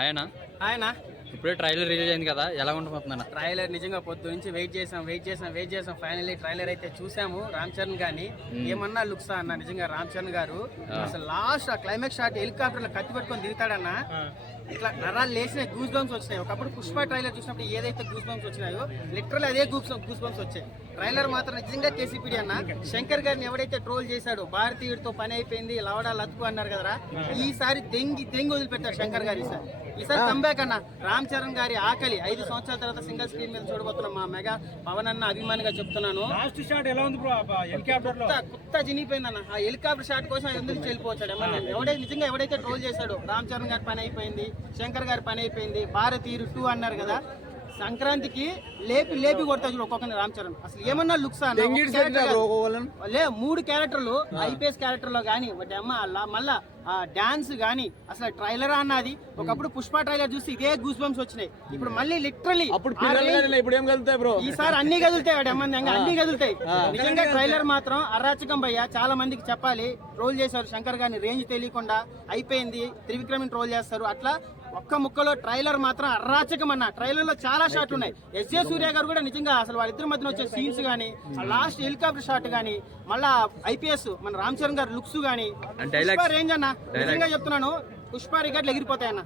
ఆయన? ఆయన? ఇప్పుడే ట్రైలర్ రిలీజ్ అయింది కదా ఎలా ఉండబోతుందన్న ట్రైలర్ నిజంగా పొద్దు నుంచి వెయిట్ చేసాం వెయిట్ చేసాం వెయిట్ చేసాం. ఫైనల్లీ ట్రైలర్ అయితే చూసాము రామ్ చరణ్ గాని. ఏమన్నా లుక్స్ అన్న నిజంగా రామ్ చరణ్ గారు? అసలు లాస్ట్ ఆ క్లైమాక్స్ షాట్ హెలికాప్టర్లో కత్తి పట్టుకొని దిగుతాడన్న. ఇట్లా నరాలు లేచిన గూస్ బంప్స్ వచ్చినాయి. ఒకప్పుడు పుష్ప ట్రైలర్ చూసినప్పుడు ఏదైతే గూస్ బంప్స్ వచ్చినాయో లిటరల్ అదే గూస్ గూస్ బంప్స్ వచ్చాయి. ట్రైలర్ మాత్రం నిజంగా కేసీపీడి అన్న. శంకర్ గారిని ఎవడైతే ట్రోల్ చేశాడో భారతీయుడితో పని అయిపోయింది లవడా లతుకు అన్నారు కదరా. ఈసారి దెంగి దెంగి వదిలిపెట్టారు శంకర్ గారు ఈసారి. ఈసారి కంబ్యాక్ అన్న. రామ్ చరణ్ గారి ఆకలి. ఐదు సంవత్సరాల తర్వాత సింగిల్ స్క్రీన్ మీద చూడబోతున్నాం మా మెగా పవన్ అన్న అభిమానిగా చెప్తున్నాను. లాస్ట్ షాట్ ఎలా ఉంది బ్రో హెలికాప్టర్లో? కుత్త జినిపోయింది అన్న. ఆ హెలికాప్టర్ షాట్ కోసం ఎందుకు ఎమ్మెల్యే ఎవడైతే నిజంగా ఎవడైతే ట్రోల్ చేశాడో రామ్ చరణ్ గారి పని అయిపోయింది శంకర్ గారి పని అయిపోయింది భారతీయుడు టూ అన్నారు కదా. సంక్రాంతికి లేపి లేపి కొడతా చూడు ఒక్కొక్కరిని రామ్ చరణ్. అసలు ఏమన్నా లుక్స్ లే మూడు క్యారెక్టర్లు ఐపీఎస్ క్యారెక్టర్లో గానీ ఒకటి అమ్మ మళ్ళా డాన్స్ గానీ అసలు ట్రైలర్ అన్నది. ఒకప్పుడు పుష్ప ట్రైలర్ చూసి ఇదే గూస్ బంప్స్ వచ్చినాయి. ఇప్పుడు మళ్ళీ లిటరలీ ఇప్పుడు ఏం కలుగుతాయి బ్రో? ఈసారి అన్ని కదులుతాయి వాడి అమ్మంది అన్ని కదులుతాయి. నిజంగా ట్రైలర్ మాత్రం అరాచకం భయ్య. చాలా మందికి చెప్పాలి. ట్రోల్ చేశారు శంకర్ గారిని రేంజ్ తెలియకుండా అయిపోయింది. త్రివిక్రమ్ ట్రోల్ చేస్తారు. అట్లా ఒక్క ముక్కలో ట్రైలర్ మాత్రం అరాచకం అన్న. ట్రైలర్లో చాలా షాట్లు ఉన్నాయి. ఎస్ జే సూర్య గారు కూడా నిజంగా అసలు వాళ్ళిద్దరి మధ్యన వచ్చే సీన్స్ గానీ లాస్ట్ హెలికాప్టర్ షాట్ గానీ మళ్ళా ఐపీఎస్ మన రామ్ చరణ్ గారి లుక్స్. పుష్ప రేంజ్ అన్న. నిజంగా చెప్తున్నాను పుష్ప రికార్డులు ఎగిరిపోతాయన్న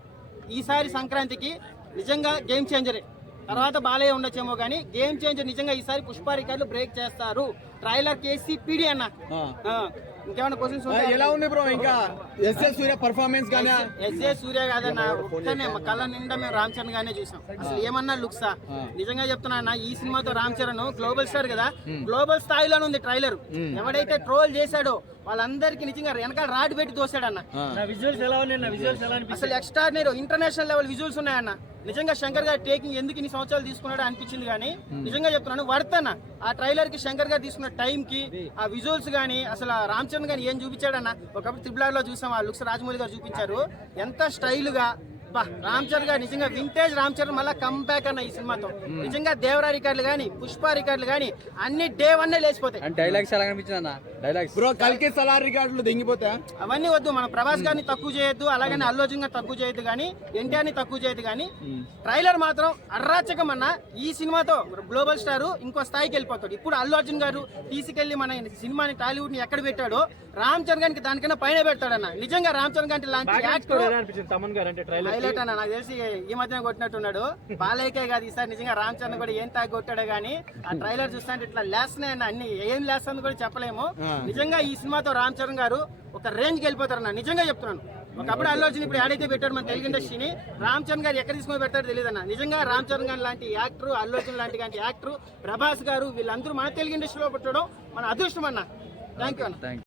ఈసారి సంక్రాంతికి నిజంగా గేమ్ చేంజరే తర్వాత బాలయ్య ఉండొచ్చేమో కానీ గేమ్ చేంజర్ నిజంగా ఈసారి పుష్ప రికార్డులు బ్రేక్ చేస్తారు. ట్రైలర్ కేసీ పీడి అన్న ఆ, ఇంకేమైనా క్వశ్చన్స్ ఎలా ఉంది బ్రో ఇంకా ఎస్ఎస్ సూర్య పర్ఫార్మెన్స్ గానీ? ఎస్ఏ సూర్య కాదన్న ఒక్కనే కళ్ళ నిండా మేము రామ్ చరణ్ గానే చూసాం. అసలు ఏమన్నా లుక్సా? నిజంగా చెప్తున్నా ఈ సినిమాతో రామ్ చరణ్ గ్లోబల్ స్టార్ కదా? గ్లోబల్ స్థాయిలోనే ఉంది ట్రైలర్ ఎవడైతే ట్రోల్ చేశాడో వాళ్ళందరికీ నిజంగా వెనకాల రాడ్ పెట్టి తోసాడన్న. విజువల్స్ ఎలా ఉన్నాయి? నా విజువల్స్ ఎలా అసలు ఎక్స్ట్రాడినరీ ఇంటర్నేషనల్ లెవెల్ విజువల్స్ ఉన్నాయన్న. నిజంగా శంకర్ గారు టేకింగ్ ఎందుకు ఇన్ని సంవత్సరాలు తీసుకున్నాడో అనిపించింది కానీ నిజంగా చెప్తున్నాను వర్తన్న. ఆ ట్రైలర్కి శంకర్ గారు తీసుకున్న టైం కి ఆ విజువల్స్ గానీ అసలు ఆ రామ్ చరణ్ గాని ఏం చూపించాడన్న? ఒకప్పుడు త్రిబుల్లో చూసాం ఆ లుక్స్ రాజమౌళి గారు చూపించారు. ఎంత స్టైల్గా బా రామ్ చరణ్ గారు నిజంగా వింటేజ్ రామ్ చరణ్ మళ్ళీ కంబ్యాక్ అన్న ఈ సినిమాతో. నిజంగా దేవరా రికార్డులు గానీ పుష్ప రికార్డులు గానీ అన్ని డే వన్ లేచిపోతాయి. డైలాగ్స్ ఎలా కనిపించింది అన్న డైలాగ్స్ బ్రో కల్కి సలార్ రికార్డులు దింగిపోతా? అవన్నీ వద్దు మన ప్రభాస్ గారిని తక్కువ చేయొద్దు అలాగని అల్లు అర్జున్ గారిని తక్కువ చేయొద్దు కానీ ఎన్టీఆర్ని తక్కువ చేయొద్దు కానీ ట్రైలర్ మాత్రం అర్రాచకం అన్న ఈ సినిమాతో గ్లోబల్ స్టార్ ఇంకో స్థాయికి వెళ్ళిపోతాడు. ఇప్పుడు అల్లు అర్జున్ గారు తీసుకెళ్ళి మన సినిమాని టాలీవుడ్ని ఎక్కడ పెట్టాడో రామ్ చరణ్ గారికి దానికన్నా పైన పెడతాడన్న. నిజంగా రామ్ చరణ్ గారి లాంటి గారు హైలైట్ అన్న నాకు తెలిసి ఈ మధ్యన కొట్టినట్టున్నాడు. బాలయ్యకే కాదు ఈసారి నిజంగా రామ్ చరణ్ కూడా ఏం తాగి కొట్టాడో గానీ ఆ ట్రైలర్ చూస్తుంటే ఇట్లా లేస్తున్నాయి అన్న అన్ని ఏం లేస్తుంది కూడా చెప్పలేము. నిజంగా ఈ సినిమాతో రామ్ చరణ్ గారు ఒక రేంజ్ వెళ్ళిపోతారన్న నిజంగా చెప్తున్నాను. ఒకప్పుడు అల్లు అర్జున్ ఇప్పుడు ఏడైతే పెట్టాడు మన తెలుగు ఇండస్ట్రీని. రామ్ చరణ్ గారు ఎక్కడ తీసుకొని పెడతాడో తెలియదు అన్న నిజంగా రామ్ చరణ్ గారు లాంటి యాక్టర్ అల్లు అర్జున్ లాంటి లాంటి యాక్టర్ ప్రభాస్ గారు వీళ్ళందరూ మన తెలుగు ఇండస్ట్రీలో పెట్టడం మన అదృష్టం అన్న. థ్యాంక్ యూ అన్న.